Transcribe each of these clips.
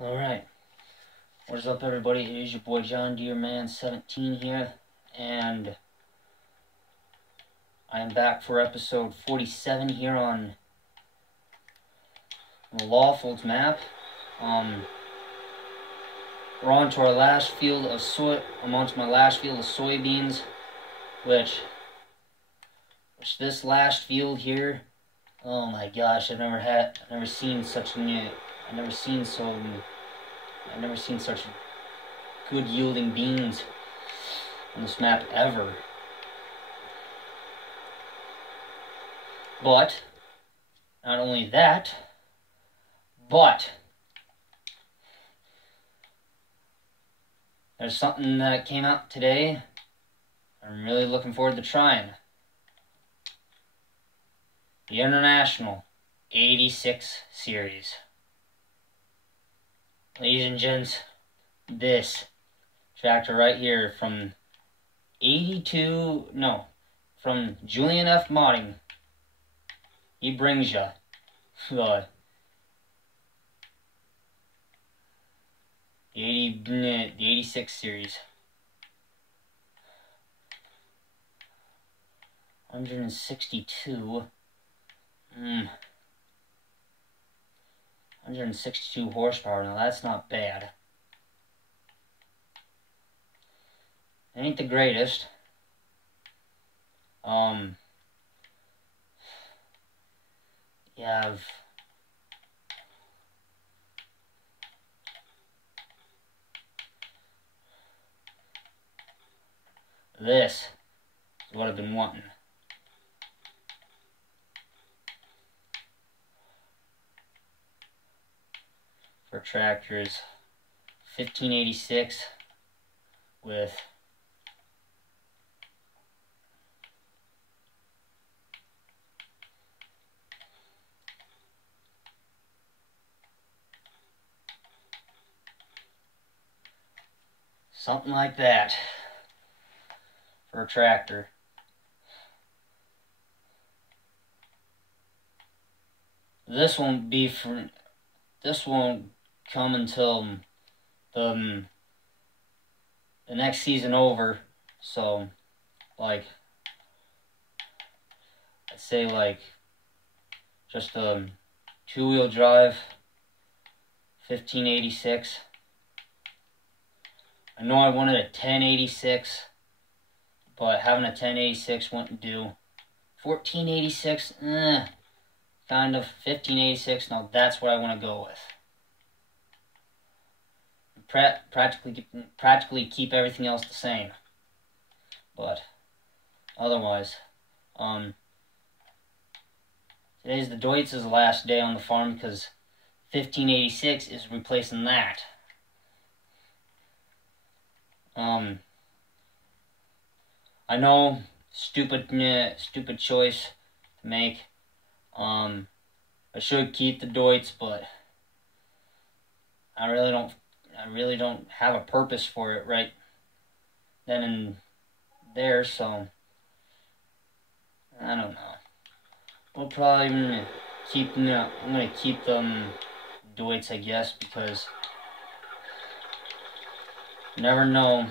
Alright, what is up everybody? It is your boy John Deere Man 17 here, and I am back for episode 47 here on the Lawfolds map. We're on to our last field of I'm on to my last field of soybeans, which this last field here, oh my gosh, I've never seen such good yielding beans on this map ever. But not only that, but there's something that came out today I'm really looking forward to trying. The International 86 series. Ladies and gents, this tractor right here from Julian F. Modding, he brings you the 86 series. 162 horsepower. Now that's not bad. It ain't the greatest. You have this is what I've been wanting. For tractors, 1586 with something like that for a tractor. This won't come until the next season over, so like I'd say like just a two-wheel drive 1586. I know I wanted a 1086, but having a 1086 wouldn't do. 1486, kind of. 1586, now that's what I want to go with. Practically keep everything else the same, but otherwise, today's the Deutz's last day on the farm because 1586 is replacing that. I know, stupid choice to make. I should keep the Deutz, but I really don't have a purpose for it right then and there, so I don't know. We'll probably I'm gonna keep them Deutz, I guess, because you never know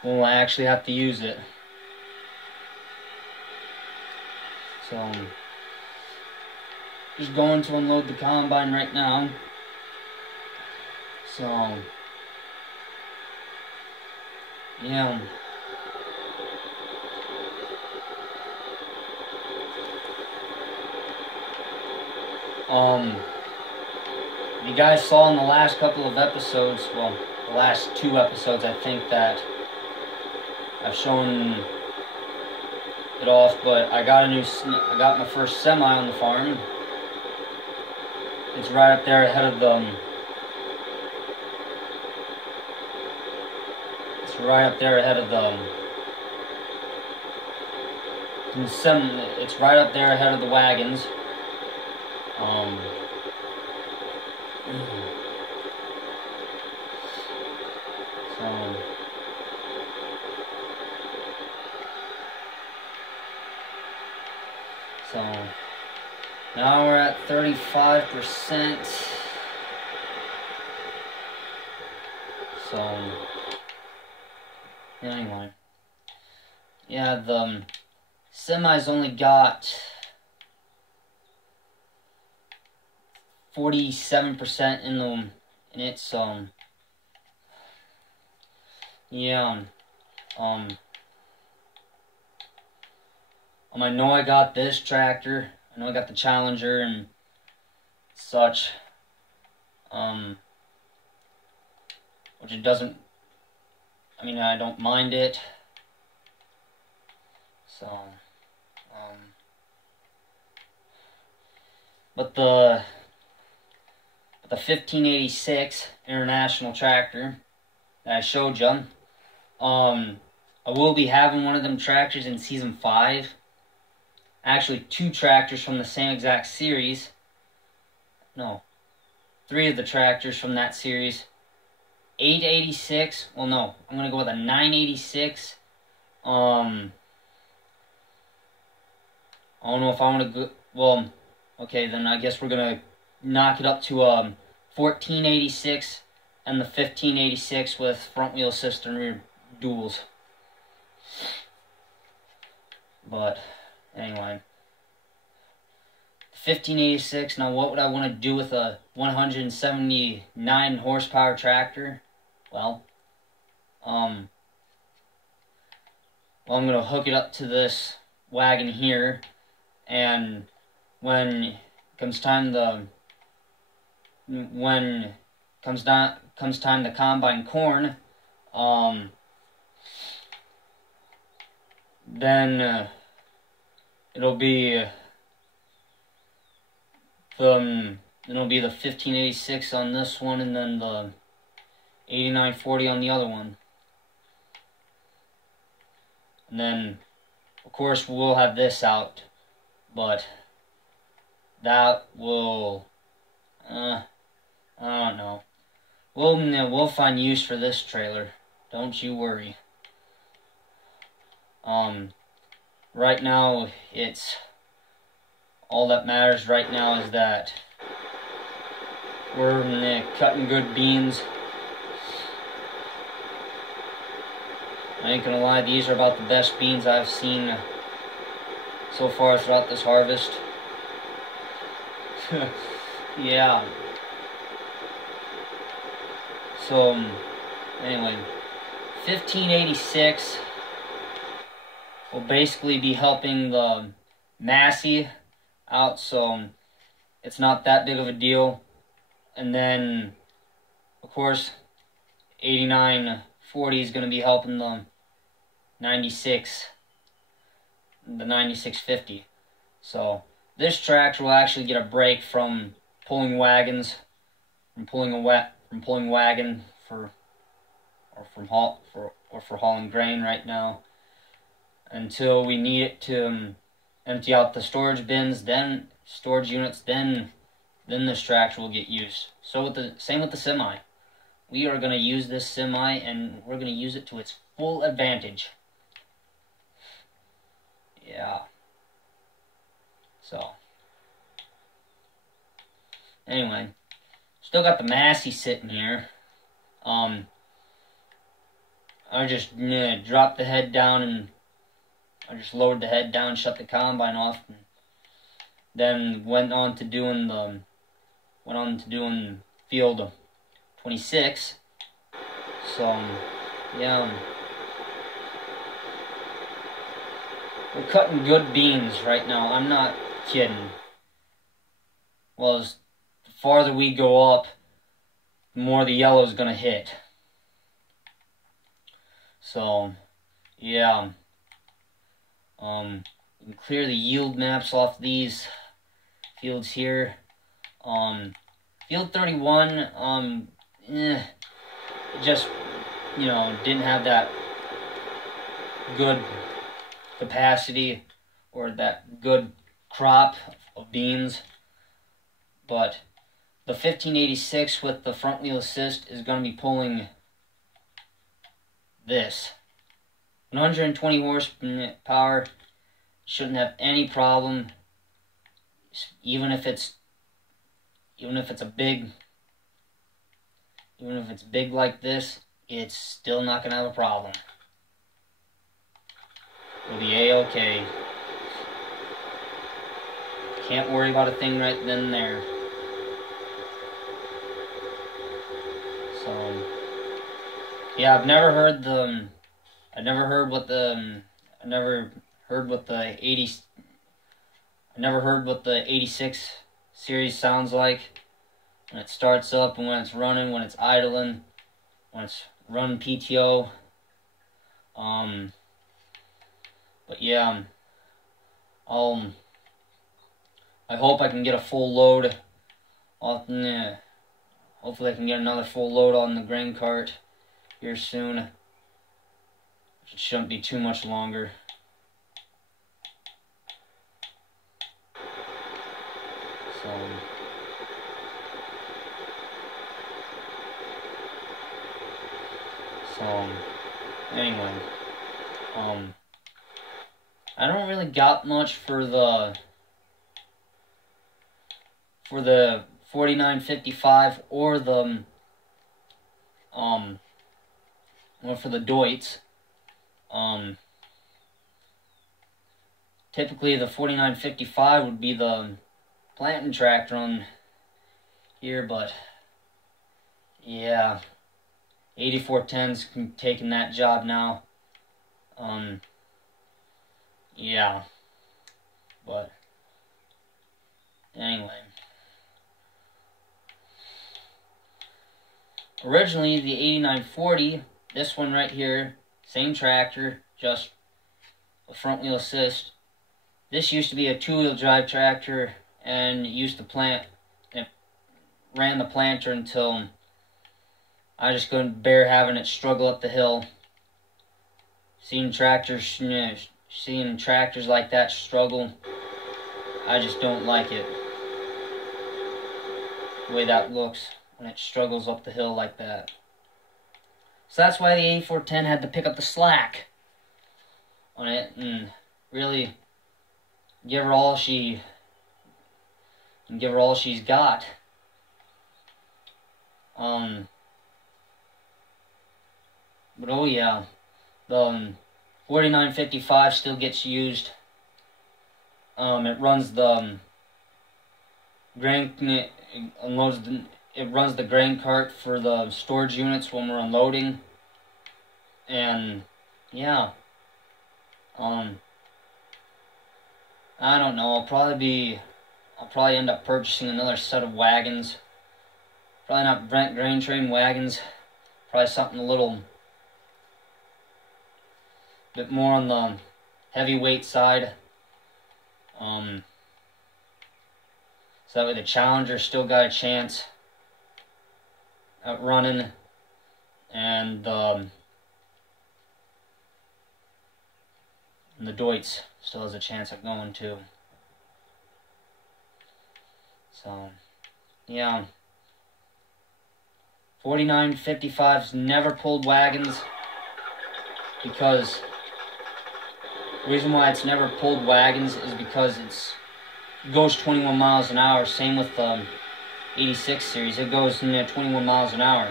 when we'll actually have to use it. So just going to unload the combine right now. So, yeah. You guys saw in the last couple of episodes, well, the last two episodes, I think, that I've shown it off, but I got my first semi on the farm. It's right up there ahead of the It's right up there ahead of the wagons. So now we're at 35%. So, anyway. Yeah, the semi's only got 47% in its, yeah, I know I got this tractor, I know I got the Challenger and such, which it doesn't, I mean, I don't mind it, so, but the 1586 International tractor that I showed you, I will be having one of them tractors in Season 5. Actually, 2 tractors from the same exact series. No, 3 of the tractors from that series. 886, well no, I'm going to go with a 986. I don't know if I want to go, well, okay, then I guess we're going to knock it up to 1486 and the 1586 with front wheel assist and rear duals. But anyway, 1586. Now, what would I want to do with a 179 horsepower tractor? Well, I'm gonna hook it up to this wagon here, and when comes time to combine corn, then it'll be the 1586 on this one, and then the 8940 on the other one. And then, of course, we'll have this out, but that will, I don't know. We'll find use for this trailer. Don't you worry. Right now, all that matters right now is that we're cutting good beans. I ain't gonna lie, these are about the best beans I've seen so far throughout this harvest. Yeah. So, anyway, 1586 will basically be helping the Massey out, so it's not that big of a deal. And then, of course, 8940 is going to be helping the 9650. So this tractor will actually get a break from pulling wagons, from pulling wagon for hauling grain right now, until we need it to empty out the storage bins, then storage units, then this tractor will get used. So same with the semi. We are going to use this semi, and we're going to use it to its full advantage. Yeah. So, anyway, still got the Massey sitting here. I just dropped the head down, and I just lowered the head down, shut the combine off, and then went on to doing field 26. So, yeah, we're cutting good beans right now. I'm not kidding. Well, as the farther we go up, the more the yellow's gonna hit. So, yeah. We can clear the yield maps off these fields here. Field 31, it just, didn't have that good capacity or that good crop of beans. But the 1586 with the front wheel assist is going to be pulling this. 120 horsepower, shouldn't have any problem. Even if it's big like this, it's still not gonna have a problem. It'll be A-okay. Can't worry about a thing right then and there. So, yeah, I've never heard what the 86 series sounds like when it starts up and when it's running, when it's idling, when it's running PTO. But yeah, I hope I can get a full load. Hopefully I can get another full load on the grain cart here soon. It shouldn't be too much longer. So anyway, I don't really got much for the 4955 or the for the Deutz. Typically the 4955 would be the planting tractor on here, but yeah, 8410's taking that job now. Yeah, but anyway, originally the 8940, this one right here, same tractor, just a front wheel assist. This used to be a 2-wheel drive tractor and used to plant. It ran the planter until I just couldn't bear having it struggle up the hill. Seeing tractors like that struggle, I just don't like it. The way that looks when it struggles up the hill like that. So that's why the 8410 had to pick up the slack on it and really give her all she's got. But oh yeah, the 4955 still gets used. It runs the grain. It runs the grain cart for the storage units when we're unloading. And yeah, I don't know. I'll probably end up purchasing another set of wagons. Probably not Brent grain train wagons. Probably something a little bit more on the heavyweight side. So that way the Challenger still got a chance at running, and the Deutz still has a chance at going too. So yeah, 4955's never pulled wagons because the reason why it's never pulled wagons is because it goes 21 miles an hour. Same with the 86 series, it goes 21 miles an hour.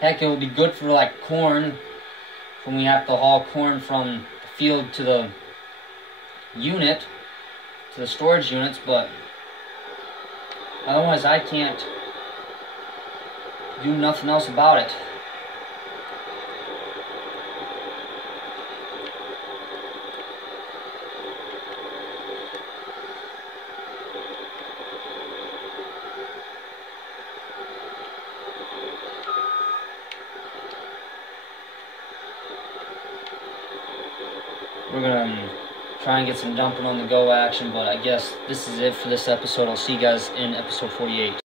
Heck, it would be good for like corn, when we have to haul corn from the field to the unit, to the storage units, but otherwise I can't do nothing else about it. We're gonna try and get some dumping on the go action, but I guess this is it for this episode. I'll see you guys in episode 48.